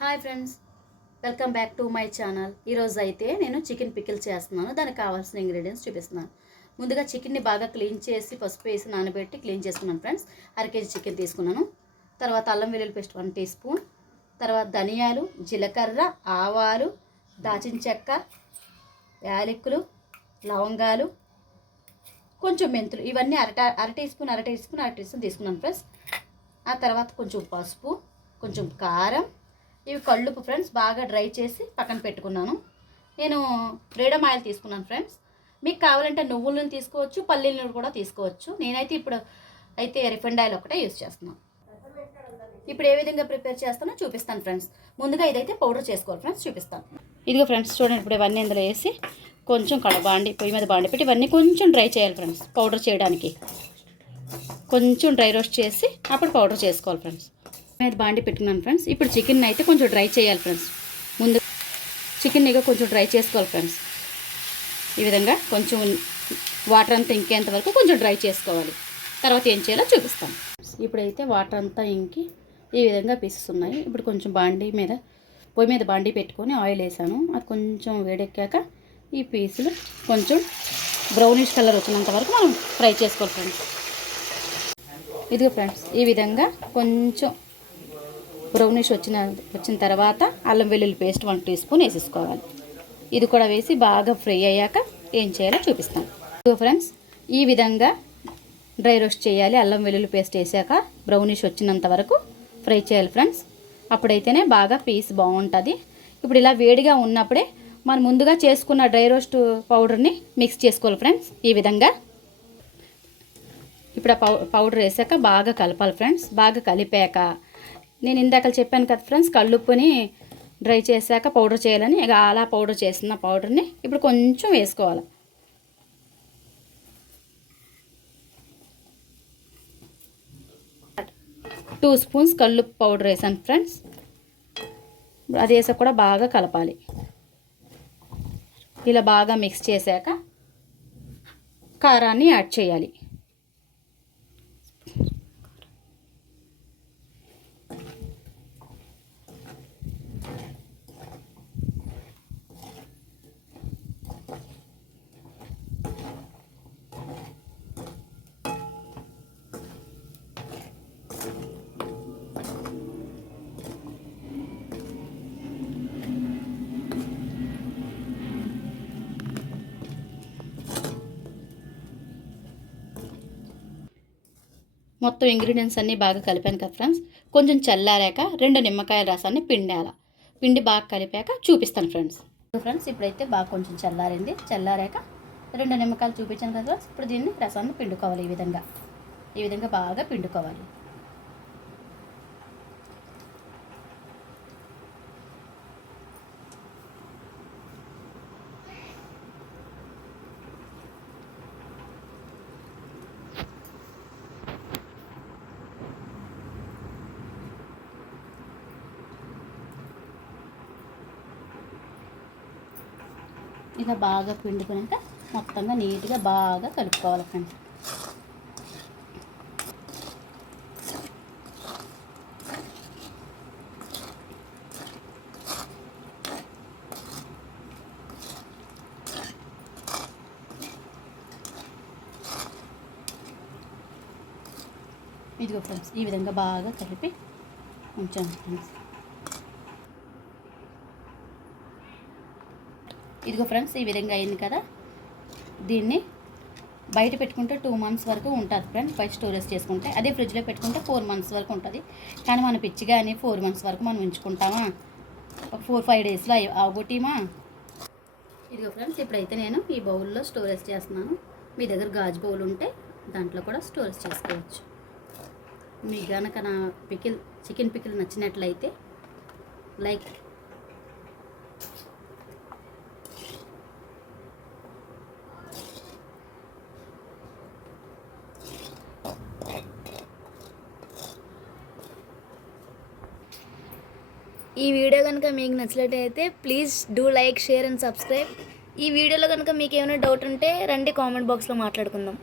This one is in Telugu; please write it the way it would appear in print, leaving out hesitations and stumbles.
Hi friends, welcome back to my channel. ఈరోజు అయితే నేను చికెన్ పికిల్ చేస్తున్నాను. దానికి కావాల్సిన ఇంగ్రీడియంట్స్ చూపిస్తున్నాను. ముందుగా చికెన్ని బాగా క్లీన్ చేసి పసుపు వేసి నానబెట్టి క్లీన్ చేసుకున్నాను ఫ్రెండ్స్. 1/2 కేజీ చికెన్ తీసుకున్నాను. తర్వాత అల్లం వెల్లుల్లి పేస్ట్ 1 టీ స్పూన్, తర్వాత ధనియాలు, జీలకర్ర, ఆవాలు, దాచిన చెక్క, యాలకులు, లవంగాలు, కొంచెం మెంతులు, ఇవన్నీ అర టీ స్పూన్ తీసుకున్నాను ఫ్రెండ్స్. ఆ తర్వాత కొంచెం పసుపు, కొంచెం కారం, ఇవి కళ్ళుపు ఫ్రెండ్స్. బాగా డ్రై చేసి పక్కన పెట్టుకున్నాను. నేను ఫ్రీడమ్ ఆయిల్ తీసుకున్నాను ఫ్రెండ్స్. మీకు కావాలంటే నువ్వుల నూనె తీసుకోవచ్చు, పల్లీల నూనె కూడా తీసుకోవచ్చు. నేనైతే ఇప్పుడు రిఫైండ్ ఆయిల్ ఒకటే యూజ్ చేస్తున్నాను. ఇప్పుడు ఏ విధంగా ప్రిపేర్ చేస్తానో చూపిస్తాను ఫ్రెండ్స్. ముందుగా ఇదైతే పౌడర్ చేసుకోవాలి ఫ్రెండ్స్, చూపిస్తాను. ఇదిగో ఫ్రెండ్స్ చూడండి, ఇప్పుడు ఇవన్నీ ఇందులో వేసి కొంచెం పొయ్యి మీద బాండి పెట్టి ఇవన్నీ కొంచెం డ్రై చేయాలి ఫ్రెండ్స్. పౌడర్ చేయడానికి కొంచెం డ్రై రోస్ట్ చేసి అప్పుడు పౌడర్ చేసుకోవాలి ఫ్రెండ్స్. మీద బాండి పెట్టుకున్నాను ఫ్రెండ్స్. ఇప్పుడు చికెన్ అయితే కొంచెం డ్రై చేయాలి ఫ్రెండ్స్. ముందు చికెన్ ఇక కొంచెం డ్రై చేసుకోవాలి ఫ్రెండ్స్. ఈ విధంగా కొంచెం వాటర్ అంతా ఇంకేంత వరకు కొంచెం డ్రై చేసుకోవాలి. తర్వాత ఏం చేయాలో చూపిస్తాను. ఇప్పుడైతే వాటర్ అంతా ఇంకి ఈ విధంగా పీసెస్ ఉన్నాయి. ఇప్పుడు కొంచెం పొయ్యి మీద బాండి పెట్టుకొని ఆయిల్ వేసాను. అది కొంచెం వేడెక్కాక ఈ పీసులు కొంచెం బ్రౌనిష్ కలర్ వచ్చినంత వరకు మనం ఫ్రై చేసుకోవాలి ఫ్రెండ్స్. ఇదిగో ఫ్రెండ్స్, ఈ విధంగా కొంచెం బ్రౌనిష్ వచ్చిన తర్వాత అల్లం వెల్లుల్లి పేస్ట్ 1 టీ స్పూన్ వేసేసుకోవాలి. ఇది కూడా వేసి బాగా ఫ్రై అయ్యాక ఏం చేయాలో చూపిస్తాను. ఫ్రెండ్స్, ఈ విధంగా డ్రై రోస్ట్ చేయాలి. అల్లం వెల్లుల్లి పేస్ట్ వేసాక బ్రౌనిష్ వచ్చినంత వరకు ఫ్రై చేయాలి ఫ్రెండ్స్. అప్పుడైతేనే బాగా పీస్ బాగుంటుంది. ఇప్పుడు ఇలా వేడిగా ఉన్నప్పుడే మనం ముందుగా చేసుకున్న డ్రై రోస్ట్ పౌడర్ని మిక్స్ చేసుకోవాలి ఫ్రెండ్స్. ఈ విధంగా ఇప్పుడు ఆ పౌడర్ వేసాక బాగా కలపాలి ఫ్రెండ్స్. బాగా కలిపాక నేను ఇందాక చెప్పాను కదా ఫ్రెండ్స్, కళ్ళుప్పుని డ్రై చేశాక పౌడర్ చేయాలని. ఇక అలా పౌడర్ చేసిన పౌడర్ని ఇప్పుడు కొంచెం వేసుకోవాలి. టూ స్పూన్స్ కళ్ళుప్పు పౌడర్ వేసాను ఫ్రెండ్స్. అది వేసాక కూడా బాగా కలపాలి. ఇలా బాగా మిక్స్ చేశాక కారాన్ని యాడ్ చేయాలి. మొత్తం ఇంగ్రీడియంట్స్ అన్నీ బాగా కలిపాను కదా ఫ్రెండ్స్. కొంచెం చల్లారాక 2 నిమ్మకాయల రసాన్ని పిండి బాగా కలిపాక చూపిస్తాను ఫ్రెండ్స్. ఇప్పుడైతే బాగా కొంచెం చల్లారాక 2 నిమ్మకాయలు చూపించాను కదా ఫ్రెండ్స్. ఇప్పుడు దీన్ని రసాన్ని పిండుకోవాలి. ఈ విధంగా బాగా పిండుకోవాలి. ఇక బాగా పిండుకున్నాక మొత్తంగా నీట్గా బాగా కలుపుకోవాలి ఫ్రెండ్స్. ఇదిగో ఫ్రెండ్స్, ఈ విధంగా బాగా కలిపి ఉంచాను ఫ్రెండ్స్. ఇదిగో ఫ్రెండ్స్, ఈ విధంగా అయింది కదా. దీన్ని బయట పెట్టుకుంటే 2 మంత్స్ వరకు ఉంటుంది ఫ్రెండ్స్. బయట స్టోరేజ్ చేసుకుంటే. అదే ఫ్రిడ్జ్లో పెట్టుకుంటే 4 మంత్స్ వరకు ఉంటుంది. కానీ మన పిచ్చిగాని 4 మంత్స్ వరకు మనం ఉంచుకుంటామా? ఒక 4-5 డేస్లో అవగొట్టిమా. ఇదిగో ఫ్రెండ్స్, ఇప్పుడైతే నేను ఈ బౌల్లో స్టోరేజ్ చేస్తున్నాను. మీ దగ్గర గాజు బౌల్ ఉంటే దాంట్లో కూడా స్టోరేజ్ చేసుకోవచ్చు. మీకు కనుక నా చికెన్ పికిల్ నచ్చినట్లయితే లైక్ ఈ వీడియో కనుక మీకు నచ్చినట్లయితే please do like, share and subscribe. ఈ వీడియోలో కనుక మీకు ఏమైనా డౌట్ ఉంటే రండి కామెంట్ బాక్స్లో మాట్లాడుకుందాం.